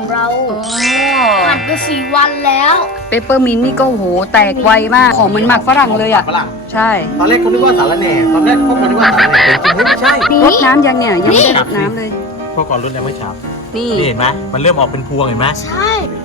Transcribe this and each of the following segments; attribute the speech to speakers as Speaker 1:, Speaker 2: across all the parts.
Speaker 1: เราผ่านไป4 วันแล้ว
Speaker 2: เปปเปอร์มินต์นี่ก็โหแตกไวมากของเหมือนหมักฝรั่งเลยอ่ะ
Speaker 3: ฝรั่ง
Speaker 2: ใช่
Speaker 3: ตอนแรกเขาคิดว่าสาระแหน่ตอนแรกพวกเขาคิดว่าสาระแหน่แต่จริงๆไม่ใช่
Speaker 2: รดน้ำยังเนี่ยยังไม่ได้รดน้ำเลย
Speaker 3: พวกก่อนรุ่นยังไม่ชับ
Speaker 2: นี่
Speaker 3: นี่เห็นไหมมันเริ่มออกเป็นพวงเห็นไหม
Speaker 1: ใช่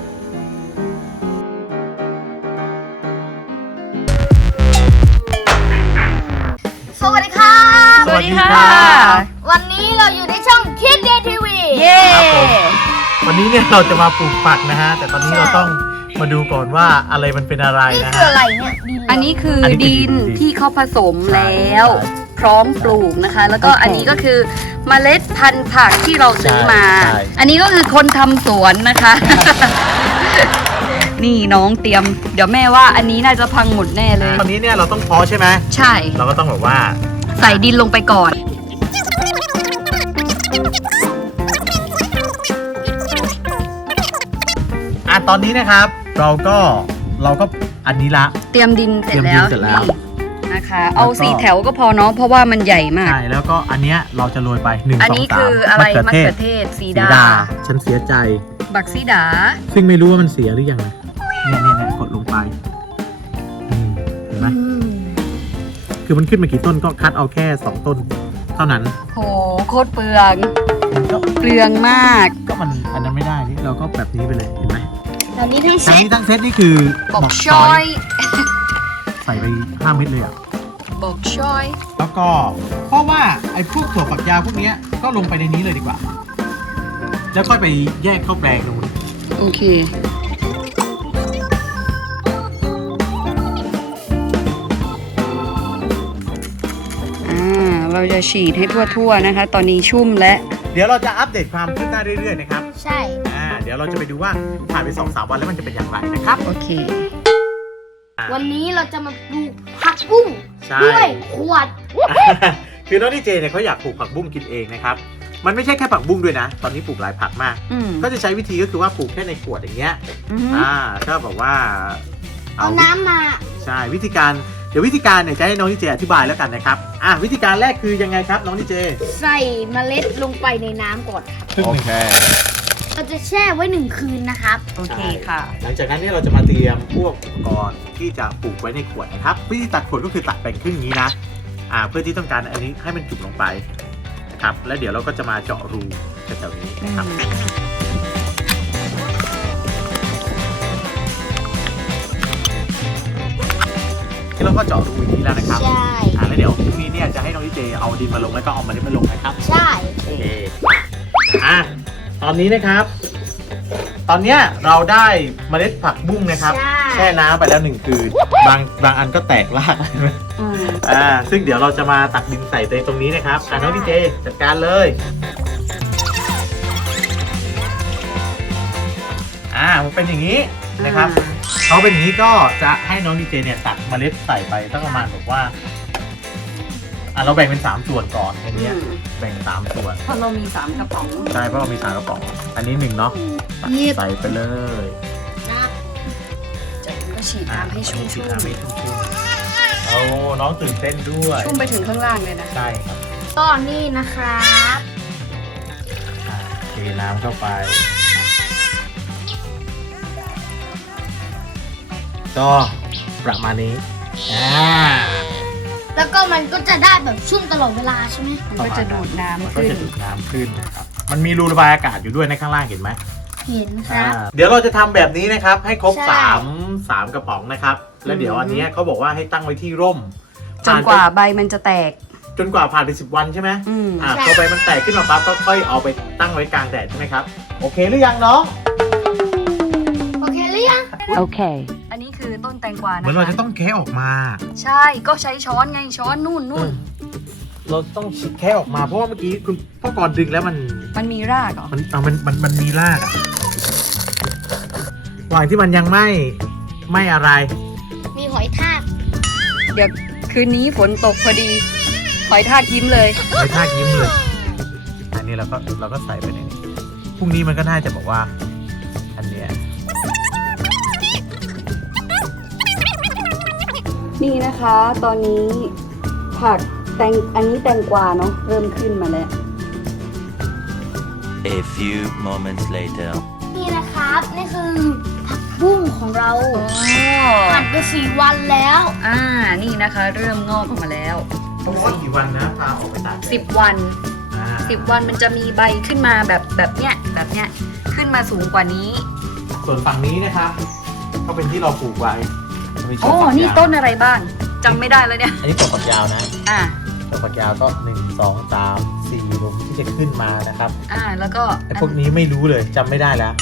Speaker 1: สวัสดีครับ
Speaker 2: สวัสดีค่ะ
Speaker 1: วันนี้เราอยู่ในช่อง Kids Day TV
Speaker 2: เย้
Speaker 3: วันนี้เนี่ยเราจะมาปลูกผักนะฮะแต่ตอนนี้เราต้องมาดูก่อนว่าอะไรมันเป็นอะไร
Speaker 1: นี่
Speaker 3: นะ
Speaker 1: คือ
Speaker 3: ฮะ
Speaker 1: อะไรเนี่ยดินเหร
Speaker 2: อันนี้คืออน
Speaker 3: นี้คือ
Speaker 2: ดิน
Speaker 3: ดิน
Speaker 2: ที่เขาผสมแล้ว
Speaker 3: ใช่
Speaker 2: พร้อมปลูกนะคะ แล้วก็อันนี้ก็คือเมล็ดพันธุ์ผักที่เราซื้อมา
Speaker 3: ใช่
Speaker 2: อันนี้ก็คือคนทำสวนนะคะ นี่น้องเตรียม เดี๋ยวแม่ว่าอันนี้น่าจะพังหมดแน่เลย
Speaker 3: ตอนนี้เนี่ยเราต้องเพาะใช่ไหม
Speaker 2: ใช่
Speaker 3: เราก็ต้องแบบว่า
Speaker 2: ใส่ดินลงไปก่อน
Speaker 3: ตอนนี้นะครับเราก็อันนี้ละ
Speaker 2: เตรียมดินเสร็จแล้ว
Speaker 3: เตรียมดินเสร็จแล้ว
Speaker 2: นี่นะคะ เอา4 แถวก็พอเนาะเพราะว่ามันใหญ่มาก
Speaker 3: ใช่แล้วก็อันเนี้ยเราจะโรยไป1
Speaker 2: อัน
Speaker 3: 2
Speaker 2: นี้
Speaker 3: 3
Speaker 2: คืออะไรมะเขือเทศสี
Speaker 3: สี
Speaker 2: ดา
Speaker 3: ดาฉันเสียใจ
Speaker 2: บักซีดา
Speaker 3: ซึ่งไม่รู้ว่ามันเสียหรือยังนะเนี่ยกดลงไปเห็นไหมคือมันขึ้นมากี่ต้นก็คัดเอาแค่2 ต้น เท่านั้น
Speaker 2: โหโคตรเปลือง
Speaker 3: มันก็
Speaker 2: เปลืองมาก
Speaker 3: มันอันนั้นไม่ได้นี่เราก็แบบนี้ไปเลยเห็นไหม
Speaker 1: ตอนนี้ทั้งเซ
Speaker 3: ทั้ง
Speaker 1: ต
Speaker 3: นี้ทั้งเซตนี่คือ
Speaker 2: บอกช้อย
Speaker 3: ใส่ไป5 เม็ดเลยอ่ะ
Speaker 2: บอกช้อย
Speaker 3: แล้วก็เพราะว่าไอ้พวกถั่วฝักยาวพวกเนี้ยก็ลงไปในนี้เลยดีกว่า แล้วค่อยไปแยกเข้าแปลงตรงนู้น
Speaker 2: โอเค เราจะฉีดให้ทั่วๆนะคะ ตอนนี้ชุ่มและ
Speaker 3: เดี๋ยวเราจะอัปเดตความคืบหน้าเรื่อยๆนะครับ
Speaker 1: ใช่
Speaker 3: เดี๋ยวเราจะไปดูว่าผ่านไป 2-3 วันแล้วมันจะเป็นอย่างไรนะครับ
Speaker 2: โอเค
Speaker 1: วันนี้เราจะมาปลูกผักบุ้ง
Speaker 3: ใช่
Speaker 1: ด้วยขวด
Speaker 3: คือน้องดีเจเนี่ยเขาอยากปลูกผักบุ้งกินเองนะครับ มันไม่ใช่แค่ผักบุ้งด้วยนะ ตอนนี้ปลูกหลายผักมาก
Speaker 2: อืม
Speaker 3: ก็จะใช้วิธีก็คือว่าปลูกแค่ในขวดอย่างเงี้ย
Speaker 2: อือฮึ
Speaker 3: ก็แบบว่า
Speaker 1: เอาน้ำมา
Speaker 3: ใช่วิธีการเดี๋ยววิธีการเนี่ยจะให้น้องดีเจอธิบายแล้วกันนะครับวิธีการแรกคือยังไงครับน้องดีเจ
Speaker 1: ใส่เมล็ดลงไปในน้ำก่อนครับ
Speaker 3: โอเค
Speaker 1: เราจะแช่ไว้1 คืนนะครับ
Speaker 2: โอเคค่ะ
Speaker 3: หลังจากนั้นเนี่ยเราจะมาเตรียมพวกอุปกรณ์ที่จะปลูกไว้ในขวดนะครับวิธีตัดขวดก็คือตัดแบ่งครึ่งอย่างนี้นะเพื่อที่ต้องการอันนี้ให้มันจุ่มลงไปนะครับแล้วเดี๋ยวเราก็จะมาเจาะรูแถวๆนี้นะครับที่เราก็เจาะรูอย่างนี้แล้วนะครับ
Speaker 1: ใช่
Speaker 3: แล้วเดี๋ยวพรุ่งนี้เนี่ยจะให้น้องดีเจเอาดินมาลงแล้วก็เอาเมล็ดมาลงนะครับ
Speaker 1: ใช่
Speaker 3: โอเคตอนนี้นะครับ ตอนเนี้ยเราได้เมล็ดผักบุ้งนะครับ แช่น้ำไปแล้ว1 คืนบางอันก็แตกราก
Speaker 2: อืม
Speaker 3: ซึ่งเดี๋ยวเราจะมาตักดินใส่ตรงนี้นะครับน้องดีเจจัดการเลยมันเป็นอย่างนี้นะครับเขาเป็นอย่างนี้ก็จะให้น้องดีเจเนี่ยตักเมล็ดใส่ไปตั้งประมาณแบบว่าเราแบ่งเป็น3 ส่วนก่อนอันนี้แบ่ง3 ส่วน
Speaker 2: เพราะเรามี3 กระป๋อง
Speaker 3: ใช่เพราะเรามี3 กระป๋องอันนี้1เนาะใส่ไปเลย
Speaker 1: นะ
Speaker 2: จากนั้นก็ฉีดน้ำให้ชุ่ม
Speaker 3: ฉีดน้ำให้ชุ่มๆเอาน้องตื่นเต้นด้วย
Speaker 2: ชุ่มไปถึงข้างล่างเลยนะ
Speaker 3: ใช่ครับ
Speaker 1: ก็นี่นะครับ
Speaker 3: เทน้ำเข้าไปก็ประมาณนี้
Speaker 1: แล้วก็มันก็จะได้แบบชุ่มตลอดเวลาใช่ไหม
Speaker 2: มันก็จะดูดน้ำ
Speaker 3: มันก็
Speaker 2: ขึ้น
Speaker 3: จะดูดน้ำขึ้นนะครับมันมีรูระบายอากาศอยู่ด้วยในข้างล่างเห็นไหม
Speaker 1: เห็นครับ
Speaker 3: เดี๋ยวเราจะทำแบบนี้นะครับให้ครบ
Speaker 1: ใช่
Speaker 3: 3 กระป๋องนะครับแล้วเดี๋ยวอันนี้เขาบอกว่าให้ตั้งไว้ที่ร่ม
Speaker 2: จนกว่าใบมันจะแตก
Speaker 3: จนกว่าผ่านไป10 วันใช่ไหม
Speaker 2: อืม
Speaker 3: พอใบมันแตกขึ้นมาปั๊บก็ค่อยเอาไปตั้งไว้กลางแดดใช่ไหมครับโอเคหรือยังน้อง
Speaker 1: โอเคหรือยัง
Speaker 2: โอเค อันนี้คือต้นแตงกวา
Speaker 3: เห
Speaker 2: นะ
Speaker 3: มือนเรา
Speaker 2: คะ
Speaker 3: จะต้องแคะออกมา
Speaker 2: ใช่ก็ใช้ช้อนไงช้อนนู่น
Speaker 3: เราต้องแคะออกมาเพราะว่าเมื่อกี้คุณพ่อกรดึงแล้วมัน
Speaker 2: มันมีรากเหรอ
Speaker 3: มันมีรากอะระหว่างที่มันยังไม่อะไร
Speaker 1: มีหอยทาก
Speaker 2: เดี๋ยวคืนนี้ฝนตกพอดีหอยทากยิ้มเลย
Speaker 3: ไม่ท่ายิ้มเลย อันนี้เราก็ใส่ไปในนี้พรุ่งนี้มันก็น่าจะบอกว่า อันเนี้ย
Speaker 2: นี่นะคะ ตอนนี้ผักอันนี้แตงกวาเนาะเริ่มขึ้นมาแล้ว
Speaker 4: A few moments later
Speaker 1: นี่นะครับ นี่คือผักบุ้งของเรา
Speaker 2: อ๋อ
Speaker 1: ผ่านไป4 วันแล้ว
Speaker 2: นี่นะคะเริ่มงอกออกมาแล้ว
Speaker 3: ต้องว่ากี่วันนะพาออกไปตากแดด
Speaker 2: 10 วัน
Speaker 3: อ่า
Speaker 2: 10 วันมันจะมีใบขึ้นมาแบบเนี้ยขึ้นมาสูงกว่านี้
Speaker 3: ส่วนฝั่งนี้นะครับก็เป็นที่เราปลูกไว้มีช่
Speaker 2: อ๋
Speaker 3: ว
Speaker 2: อง
Speaker 3: ฝัก
Speaker 2: นี่
Speaker 3: ยาว
Speaker 2: ต้นอะไรบ้างจำไม่ได้แล้วเนี่ย
Speaker 3: อันนี้ตัวฝักยาวนะ
Speaker 2: อ่า
Speaker 3: ตัวฝักยาวก็1 2 3 4หลุมที่จะขึ้นมานะครับ
Speaker 2: แล้วก็
Speaker 3: ไอ้พวกนี้ไม่รู้เลยจำไม่ได้แล้ว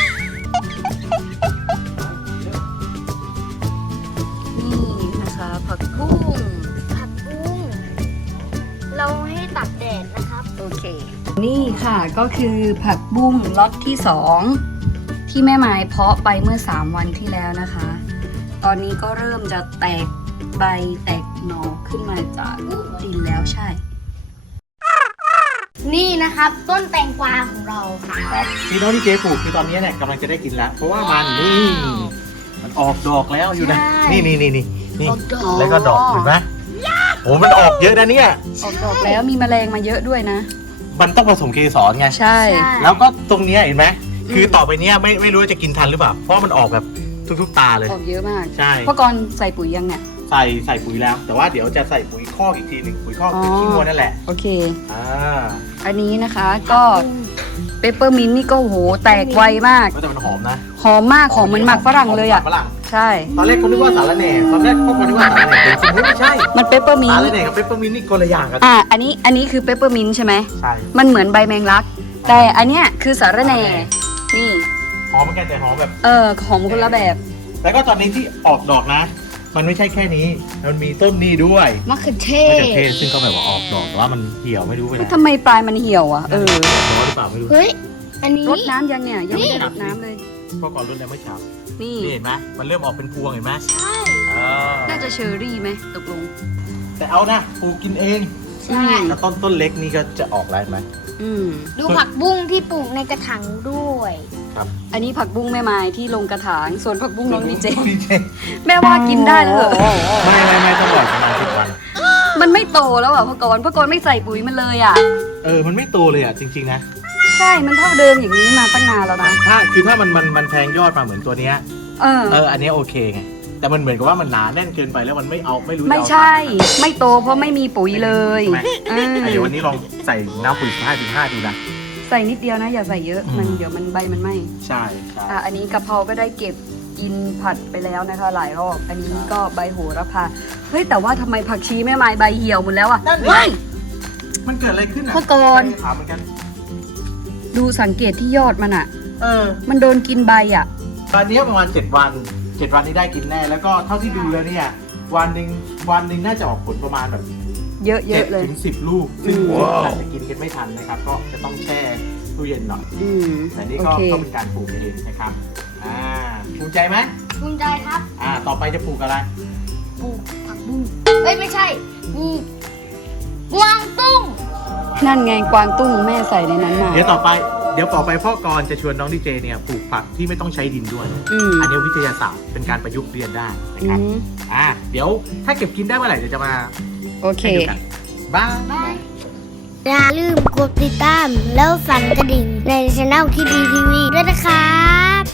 Speaker 2: นี่นะคะผักบุ้ง
Speaker 1: ผักบุ้งเราให้ตากแดดนะครับ
Speaker 2: โอเค นี่ค่ะก็คือผักบุ้งล็อตที่2ที่แม่ไม้เพาะไปเมื่อ3 วันที่แล้วนะคะ ตอนนี้ก็เริ่มจะแตกใบแตกหน่อขึ้นมาจากดินแล้วใช่
Speaker 1: นี่นะครับ ต้นแตงกวาของเรา
Speaker 3: ครับที่น้องที่เจปลูกคือตอนนี้เนี่ยกำลังจะได้กินแล้ว เพราะว่ามันนี่มันออกดอกแล้วอยู่นะ
Speaker 1: ใช่
Speaker 3: นี่
Speaker 1: ออกดอก
Speaker 3: แล้วก็ดอกเห็นไหมโอ้มันออกเยอะนะเนี่ย
Speaker 2: ออกดอกแล้วมีแมลงมาเยอะด้วยนะ
Speaker 3: มันต้องผสมเกสรไง
Speaker 2: ใช่
Speaker 3: แล้วก็ตรงเนี้ยเห็นไหมคือต่อไปเนี้ยไม่รู้ว่าจะกินทันหรือเปล่าเพราะมันออกแบบทุกๆตาเลย
Speaker 2: ออกเยอะมาก
Speaker 3: ใช่
Speaker 2: พ่อกรณ์ใส่ปุ๋ยยังเนี่ย
Speaker 3: ใส่ปุ๋ยแล้ว แต่ว่าเดี๋ยวจะใส่ปุ๋ยคอกอีกทีหนึ่งปุ๋ยคอกคือขี้งัวนั่นแหละ
Speaker 2: โอเค
Speaker 3: อ่า
Speaker 2: อันนี้นะคะก็เปปเปอร์มินต์นี่ก็โหแตกไวมาก
Speaker 3: ก็แต่มันหอมนะ
Speaker 2: หอมมากหอมเหมือนหมักฝรั่งเลยอ่ะ
Speaker 3: หมักฝรั่ง
Speaker 2: ใช่
Speaker 3: ตอนแรกเขาคิดว่าสาระแหน่ตอนแรกพวกคนคิดว่าสาระแหน่แต่จริงๆไม่ใช่
Speaker 2: มันเปปเปอร์มิน
Speaker 3: สา
Speaker 2: ต์
Speaker 3: ระแหน่กับเปปเปอร์มินต์นี่คนละอย่างกัน
Speaker 2: อันนี้คือเปปเปอร์มินต์ใช่ไหม
Speaker 3: ใช่
Speaker 2: มันเหมือนใบแมงลัก แต่อันเนี้ยคือสาระแหน่ นี่
Speaker 3: หอมเหมือนกันแต่หอมแบบ
Speaker 2: หอมคนละแบบ
Speaker 3: แล้วก็ตอนนี้ที่ออกดอกนะ มันไม่ใช่แค่นี้ มันมีต้นนี้ด้วย
Speaker 1: มะเขือเท
Speaker 3: มะ
Speaker 1: ศ
Speaker 3: เขือเทศซึ่งก็แบบว่าออกดอกแต่ว่ามันเหี่ยวไม่รู้ไปไหน
Speaker 2: ทำไมปลายมันเหี่ยวอ่ะ
Speaker 3: ร้อนหรือเปล่าไม่รู้
Speaker 1: เฮ้ย อันนี้
Speaker 2: รดน้ำยังเนี่ย ยังไม่ได้รดน้ำเลย
Speaker 3: พอก่อนรุ่นแล้วเมื่อเช้า
Speaker 2: นี่
Speaker 3: นี่เห็นไหมมันเริ่มออกเป็นพวงเห็นไหม
Speaker 1: ใช่
Speaker 3: อ่า
Speaker 2: น่าจะเชอร์รี่ไหมตกลง
Speaker 3: แต่เอานะปลูกกินเอง
Speaker 1: ใช่
Speaker 3: แล้วต้นเล็กนี่ก็จะออกแล้วเห็นไหม
Speaker 2: อืม
Speaker 1: ดูผักบุ้งที่ปลูกในกระถางด้วย
Speaker 2: อันนี้ผักบุ้งแม่ไม้ที่ลงกระถาง ส่วนผักบุ้งน้องดีเจ
Speaker 3: ดีเจ
Speaker 2: แม่ว่ากินได้แล้วเหรอ
Speaker 3: ไม่ต้องรอประมาณ10 วัน
Speaker 2: มันไม่โตแล้วอ่ะพ่อกรณ์ไม่ใส่ปุ๋ยมันเลยอ่ะ
Speaker 3: มันไม่โตเลยอ่ะจริงๆนะ
Speaker 2: ใช่ มันเท่าเดิมอย่างนี้มาตั้งนานแล้วนะ
Speaker 3: ถ้ามันแทงยอดมาเหมือนตัวเนี้ย อันเนี้ยโอเคไง แต่มันเหมือนกับว่ามันหนาแน่นเกินไปแล้วมันไม่รู้จะ
Speaker 2: ไม่
Speaker 3: เอา
Speaker 2: ใช่ ไม่โตเพราะไม่มีปุ๋ยเลย
Speaker 3: ใช่ไหม เดี๋ยววันนี้ลองใส่น้ำปุ๋ย15 ดูนะ
Speaker 2: ใส่นิดเดียวนะ อย่าใส่เยอะ
Speaker 3: อืม
Speaker 2: มันเดี๋ยวมันใบมันไหม
Speaker 3: ใช่
Speaker 2: อันนี้กะเพราก็ได้เก็บกินผัดไปแล้วนะคะ หลายรอบ อันนี้ก็ใบโหระพา เฮ้ยแต่ว่าทำไมผักชีแม่ไม้ใบเหี่ยวหมดแล้วอ่ะ
Speaker 3: นั่นดิ
Speaker 2: เฮ้ย
Speaker 3: มันเกิดอะไรขึ้นอ่ะ
Speaker 2: เมื่อก่อน
Speaker 3: ใช่ถามเหมือนกัน
Speaker 2: ดูสังเกตที่ยอดมันอ่ะ
Speaker 3: เออ
Speaker 2: มันโดนกินใบอ่ะ
Speaker 3: ตอนนี้ประมาณ7 วัน 7 วันนี้ได้กินแน่ แล้วก็เท่าที่ดูแล้วเนี่ยวันหนึ่งน่าจะออกผลประมาณแบบ
Speaker 2: เยอะๆเลย
Speaker 3: 7 ถึง 10 ลูก ซึ่ง
Speaker 2: ว้าว
Speaker 3: อาจจะกินกันไม่ทันนะครับ ก็จะต้องแช่ตู้เย็นหน่อย
Speaker 2: อืม
Speaker 3: แต่นี่
Speaker 2: โอ
Speaker 3: ก็
Speaker 2: เค
Speaker 3: ก็เป็นการปลูกเองนะครับ ภูมิใจไหม
Speaker 1: ภูมิใจครับ
Speaker 3: ต่อไปจะปลูกอะไร
Speaker 1: ปลูกผักบุ้งเอ้ยไม่ใช่ปลูกกวางตุ้ง
Speaker 2: นั่นไงกวางตุ้งแม่ใส่ในนั้นมา
Speaker 3: เดี๋ยวต่อไปพ่อกรจะชวนน้องดีเจเนี่ยปลูกผักที่ไม่ต้องใช้ดินด้วย
Speaker 2: อืม
Speaker 3: อันนี้วิทยาศาสตร์เป็นการประยุกต์เรียนได้นะครับ เดี๋ยวถ้าเก็บกินได้เมื่อไหร่เดี๋ยวจะมา
Speaker 2: โอเค
Speaker 3: ให้ดูกันบ้าย
Speaker 1: อย่าลืมกดติดตามแล้วสั่นกระดิ่งในช่องที่ดีทีวีด้วยนะครับ